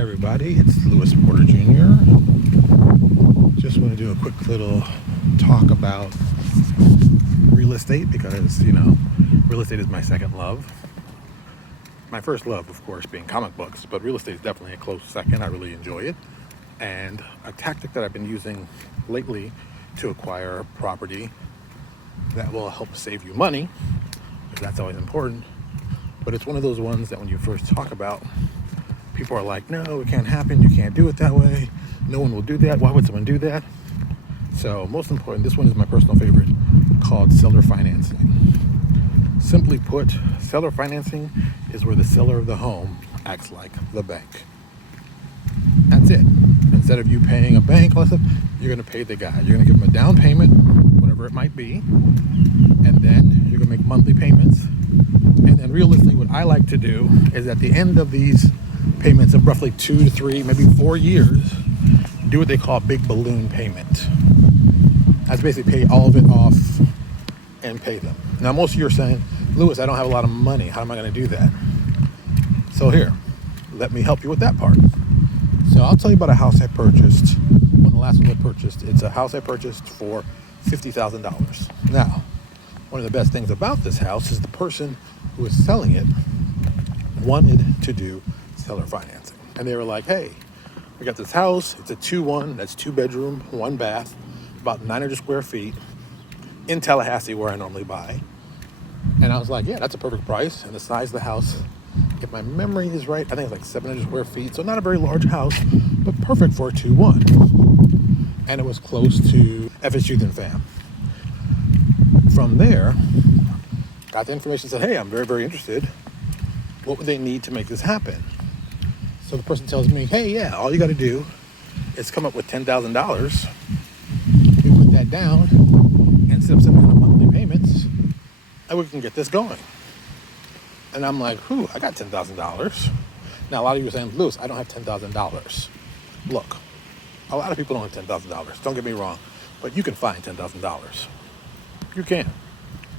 everybody, it's Lewis Porter Jr. Just want to do a quick little talk about real estate because, real estate is my second love. My first love, of course, being comic books, but real estate is definitely a close second. I really enjoy it. And a tactic that I've been using lately to acquire property that will help save you money, because that's always important. But it's one of those ones that when you first talk about, people are like, no, it can't happen. You can't do it that way. No one will do that. Why would someone do that? So most important, this one is my personal favorite, called seller financing. Simply put, seller financing is where the seller of the home acts like the bank. That's it. Instead of you paying a bank, you're going to pay the guy. You're going to give him a down payment, whatever it might be, and then you're going to make monthly payments. And then realistically, what I like to do is at the end of these payments of roughly 2 to 3, maybe 4 years, do what they call a big balloon payment. That's basically pay all of it off and pay them. Now, most of you are saying, Lewis, I don't have a lot of money. How am I going to do that? So here, let me help you with that part. So I'll tell you about a house I purchased. One of the last ones I purchased. It's a house I purchased for $50,000. Now, one of the best things about this house is the person who was selling it wanted to do seller financing. And they were like, hey, we got this house. It's a 2-1. That's 2 bedroom, 1 bath, about 900 square feet in Tallahassee, where I normally buy. And I was like, yeah, that's a perfect price. And the size of the house, if my memory is right, I think it's like 700 square feet. So not a very large house, but perfect for a 2-1. And it was close to FSU and FAM. From there, got the information, said, hey, I'm very, very interested. What would they need to make this happen? So the person tells me, hey, yeah, all you got to do is come up with $10,000. We put that down and set up some kind of monthly payments, and we can get this going. And I'm like, I got $10,000. Now, a lot of you are saying, Lewis, I don't have $10,000. Look, a lot of people don't have $10,000. Don't get me wrong, but you can find $10,000. You can.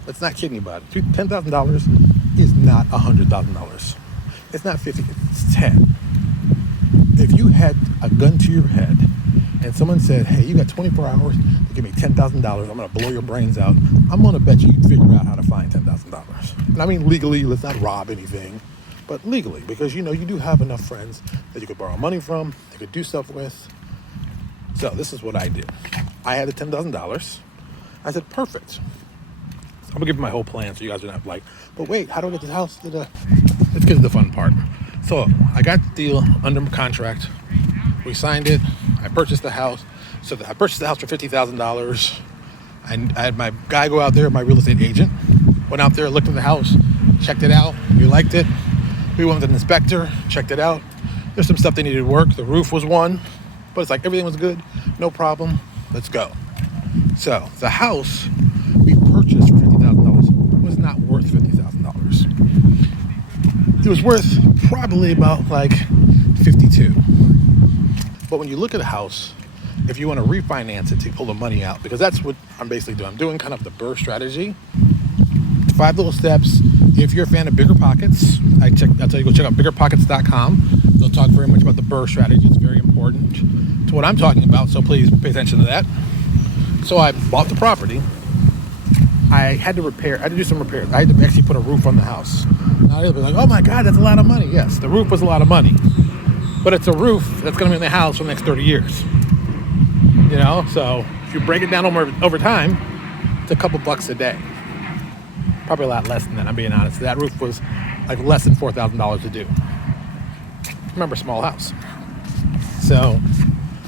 Let's not kid anybody. $10,000 is not $100,000. It's not 50. It's 10. If you had a gun to your head and someone said, hey, you got 24 hours to give me $10,000, I'm going to blow your brains out, I'm going to bet you'd figure out how to find $10,000. And I mean legally, let's not rob anything, but legally, because you do have enough friends that you could borrow money from, you could do stuff with. So this is what I did. I had the $10,000. I said, perfect. I'm going to give you my whole plan so you guys are not like, but wait, how do I get this house? Let's get to the fun part. So I got the deal under contract. We signed it. I purchased the house. So I purchased the house for $50,000. I had my guy go out there, my real estate agent. Went out there, looked at the house, checked it out. We liked it. We went with an inspector, checked it out. There's some stuff that needed work. The roof was one, but it's like everything was good. No problem. Let's go. So the house we purchased for $50,000 was not worth $50,000. It was worth probably about like 52. But when you look at a house, if you want to refinance it to pull the money out, because that's what I'm basically doing. I'm doing kind of the BRRRR strategy. 5 little steps. If you're a fan of Bigger Pockets, I'll tell you, go check out biggerpockets.com. They'll talk very much about the BRRRR strategy. It's very important to what I'm talking about, so please pay attention to that. So I bought the property. I had to do some repairs. I had to actually put a roof on the house. Now they'll be like, oh my God, that's a lot of money. Yes, the roof was a lot of money. But it's a roof that's going to be in the house for the next 30 years. So if you break it down over time, it's a couple bucks a day. Probably a lot less than that, I'm being honest. That roof was like less than $4,000 to do. Remember, small house. So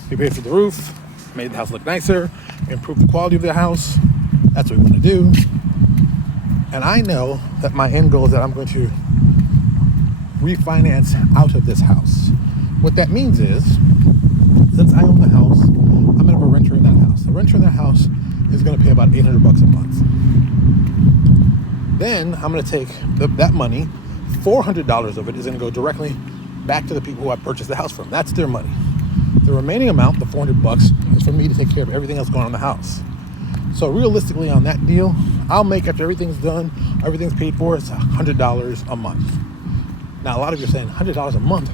we paid for the roof, made the house look nicer, improved the quality of the house. That's what we want to do. And I know that my end goal is that I'm going to refinance out of this house. What that means is, since I own the house, I'm going to have a renter in that house. The renter in that house is going to pay about $800 a month. Then I'm going to take that money, $400 of it is going to go directly back to the people who I purchased the house from. That's their money. The remaining amount, the $400, is for me to take care of everything else going on in the house. So realistically on that deal, I'll make, after everything's done, everything's paid for, it's $100 a month. Now, a lot of you are saying $100 a month,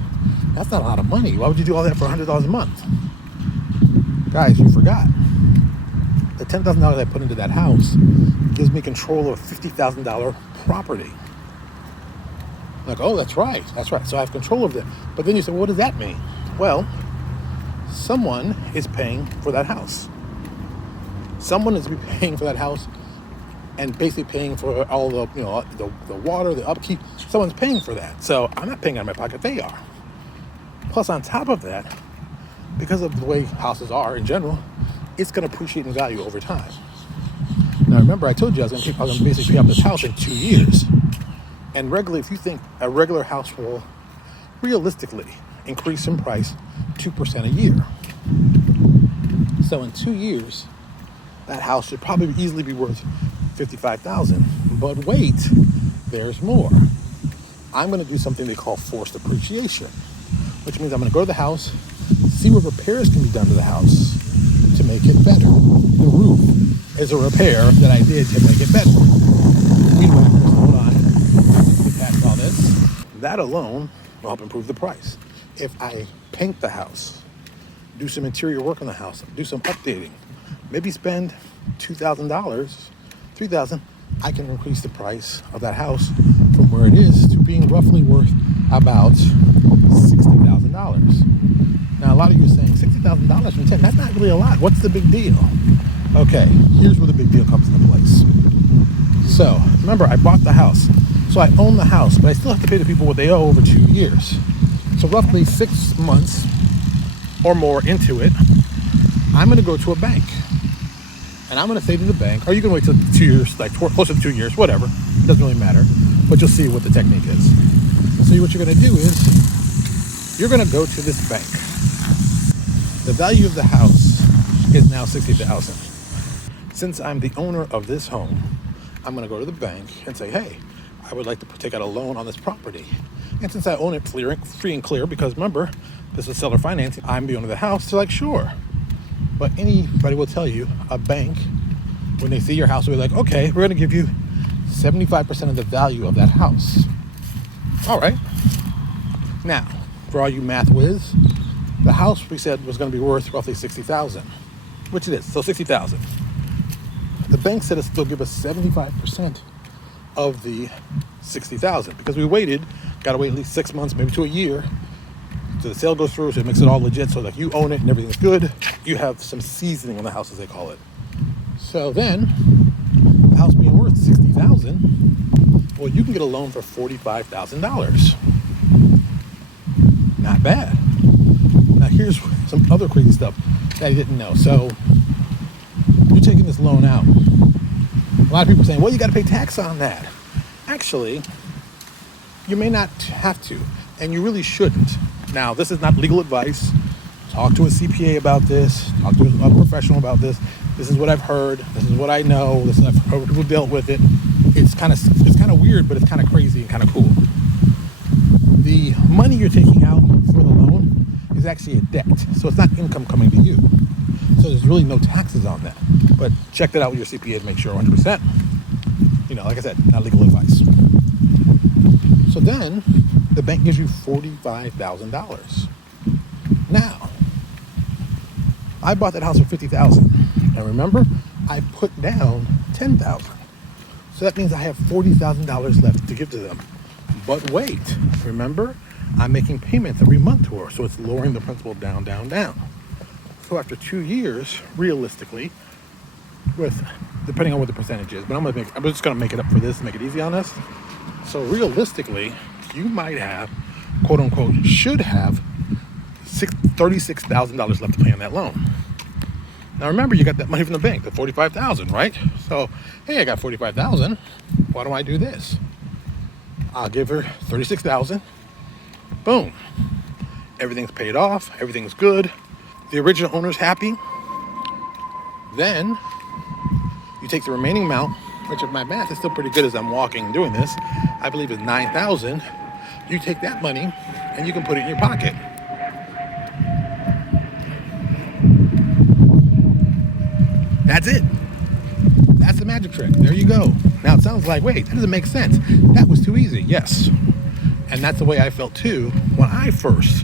That's not a lot of money. Why would you do all that for $100 a month? Guys, you forgot. The $10,000 I put into that house gives me control of $50,000 property. Like, oh, that's right. So I have control of it. But then you say, well, what does that mean? Well, someone is paying for that house. Someone is paying for that house and basically paying for all the, the water, the upkeep. Someone's paying for that. So I'm not paying out of my pocket, they are. Plus, on top of that, because of the way houses are in general, it's going to appreciate in value over time. Now, remember, I told you I was going to basically pay off this house in 2 years. And regularly, if you think a regular house will realistically increase in price 2% a year. So in 2 years, that house should probably easily be worth $55,000. But wait, there's more. I'm going to do something they call forced appreciation, which means I'm going to go to the house, see what repairs can be done to the house to make it better. The roof is a repair that I did to make it better. Meanwhile, hold on. Get past all this. That alone will help improve the price. If I paint the house, do some interior work on the house, do some updating, maybe spend $2,000, $3,000, I can increase the price of that house from where it is to being roughly worth about $60,000. Now, a lot of you are saying $60,000 from 10, that's not really a lot. What's the big deal? Okay, here's where the big deal comes into place. So, remember, I bought the house. So I own the house, but I still have to pay the people what they owe over 2 years. So roughly 6 months or more into it, I'm going to go to a bank. And I'm going to say to the bank, or you can wait till 2 years, like closer to 2 years, whatever. It doesn't really matter. But you'll see what the technique is. So what you're going to do is, you're going to go to this bank. The value of the house is now $60,000. Since I'm the owner of this home, I'm going to go to the bank and say, hey, I would like to take out a loan on this property. And since I own it free and clear, because remember, this is seller financing, I'm the owner of the house, they're like, sure. But anybody will tell you, a bank, when they see your house, will be like, okay, we're going to give you 75% of the value of that house. All right. Now, for all you math whiz, the house we said was going to be worth roughly $60,000, which it is, so $60,000. The bank said they'll give us 75% of the $60,000 because we waited, got to wait at least 6 months, maybe to a year, so the sale goes through, so it makes it all legit, so that you own it and everything's good. You have some seasoning on the house, as they call it. So then, the house being worth $60,000, well, you can get a loan for $45,000. Not bad. Now here's some other crazy stuff that I didn't know. So you're taking this loan out. A lot of people are saying, well, you got to pay tax on that. Actually, you may not have to, and you really shouldn't. Now, this is not legal advice. Talk to a CPA about this. Talk to a professional about this. This is what I've heard. This is what I know. This is I've heard people dealt with it. It's kind of weird, but it's kind of crazy and kind of cool. The money you're taking out for the loan is actually a debt, so it's not income coming to you. So there's really no taxes on that. But check that out with your CPA to make sure 100%. Like I said, not legal advice. So then the bank gives you $45,000. Now, I bought that house for $50,000. And remember, I put down $10,000. So that means I have $40,000 left to give to them. But wait, remember, I'm making payments every month to her, so it's lowering the principal down, down, down. So after 2 years, realistically, depending on what the percentage is, but I'm just gonna make it up for this, make it easy on us. So realistically, you might have, quote unquote, should have $36,000 left to pay on that loan. Now remember, you got that money from the bank, the $45,000, right? So, hey, I got $45,000. Why don't I do this? I'll give her $36,000. Boom. Everything's paid off. Everything's good. The original owner's happy. Then you take the remaining amount, which if my math is still pretty good as I'm walking and doing this, I believe is $9,000. You take that money and you can put it in your pocket. That's it. That's the magic trick. There you go. Now it sounds like, wait, that doesn't make sense. That was too easy. Yes. And that's the way I felt too when I first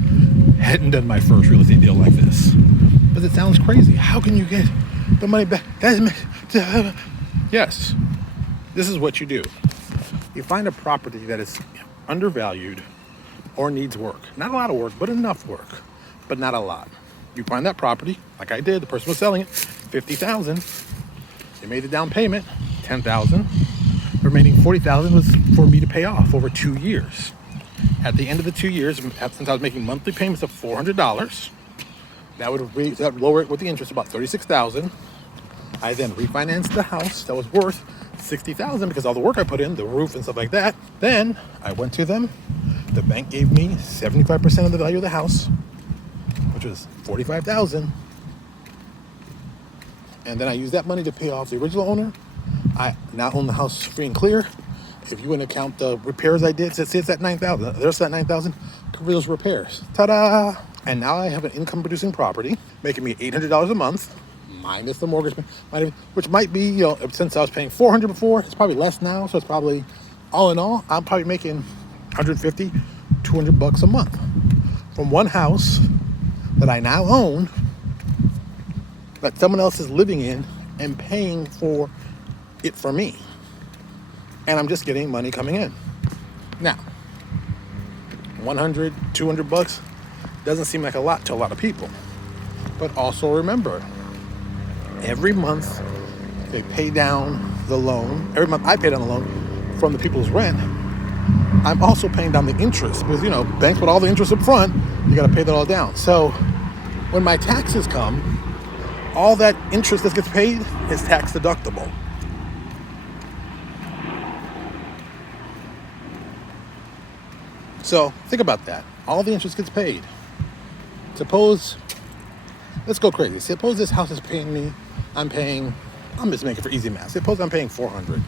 hadn't done my first real estate deal like this. But it sounds crazy. How can you get the money back? Yes, this is what you do. You find a property that is undervalued or needs work. Not a lot of work, but enough work, but not a lot. You find that property, like I did. The person was selling it, $50,000. They made the down payment, $10,000. The remaining $40,000 was for me to pay off over 2 years. At the end of the 2 years, since I was making monthly payments of $400, that would lower it with the interest about $36,000. I then refinanced the house that was worth $60,000 because all the work I put in, the roof and stuff like that. Then I went to them. The bank gave me 75% of the value of the house, which was $45,000. And then I used that money to pay off the original owner. I now own the house free and clear. If you wouldn't count the repairs I did, say it's at $9,000. There's that $9,000. Cover those repairs. Ta-da! And now I have an income-producing property making me $800 a month, minus the mortgage, which might be, since I was paying $400 before, it's probably less now. So it's probably, all in all, I'm probably making $150, $200 a month from one house that I now own that someone else is living in and paying for it for me. And I'm just getting money coming in. Now, $100, $200 doesn't seem like a lot to a lot of people. But also remember, every month they pay down the loan. Every month I pay down the loan from the people's rent. I'm also paying down the interest because, banks put all the interest up front. You got to pay that all down. So when my taxes come, all that interest that gets paid is tax deductible. So think about that. All the interest gets paid. Suppose, let's go crazy. Suppose this house is paying me, I'm just making for easy math. Suppose I'm paying $400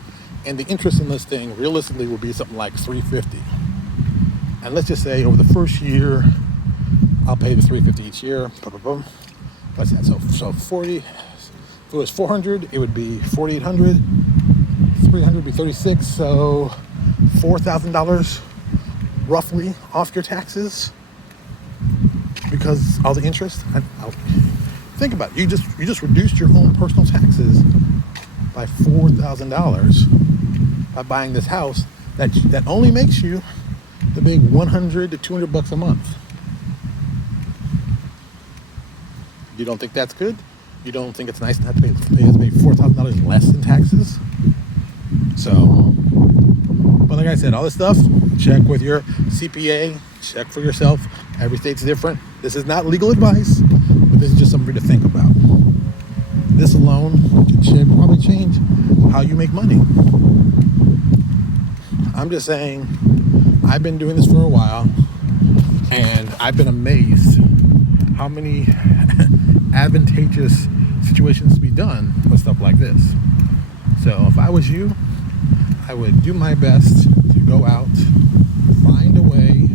and the interest in this thing realistically will be something like $350. And let's just say over the first year, I'll pay the $350 each year. What's that? So 40, if it was $400, it would be $4,800. $300 would be $36. So $4,000 roughly off your taxes because all the interest. Think about it. You just reduced your own personal taxes by $4,000 by buying this house that only makes you the big $100 to $200 a month. You don't think that's good? You don't think it's nice to have to pay $4,000 less in taxes? So, but like I said, all this stuff, check with your CPA, check for yourself. Every state's different. This is not legal advice, but this is just something to think about. This alone should probably change how you make money. I'm just saying, I've been doing this for a while, and I've been amazed how many advantageous situations to be done with stuff like this. So if I was you, I would do my best to go out, find a way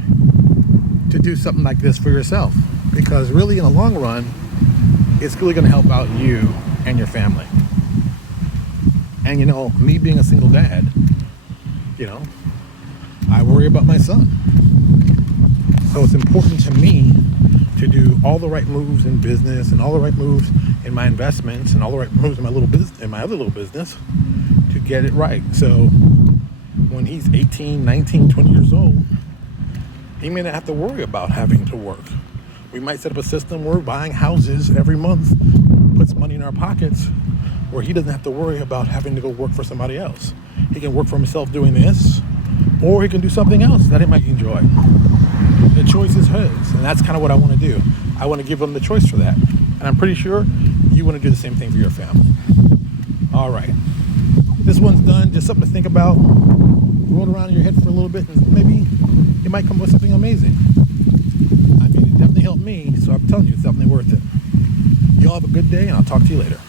to do something like this for yourself, because really in the long run, it's really going to help out you and your family. And me being a single dad, I worry about my son. So it's important to me to do all the right moves in business and all the right moves in my investments and all the right moves in my other little business to get it right. So when he's 18, 19, 20 years old, he may not have to worry about having to work. We might set up a system where we're buying houses every month, puts money in our pockets, where he doesn't have to worry about having to go work for somebody else. He can work for himself doing this, or he can do something else that he might enjoy. The choice is his, and that's kind of what I want to do. I want to give him the choice for that. And I'm pretty sure you want to do the same thing for your family. All right. This one's done. Just something to think about. Roll it around in your head for a little bit, and maybe you might come up with something amazing. I mean, it definitely helped me, so I'm telling you, it's definitely worth it. You all have a good day, and I'll talk to you later.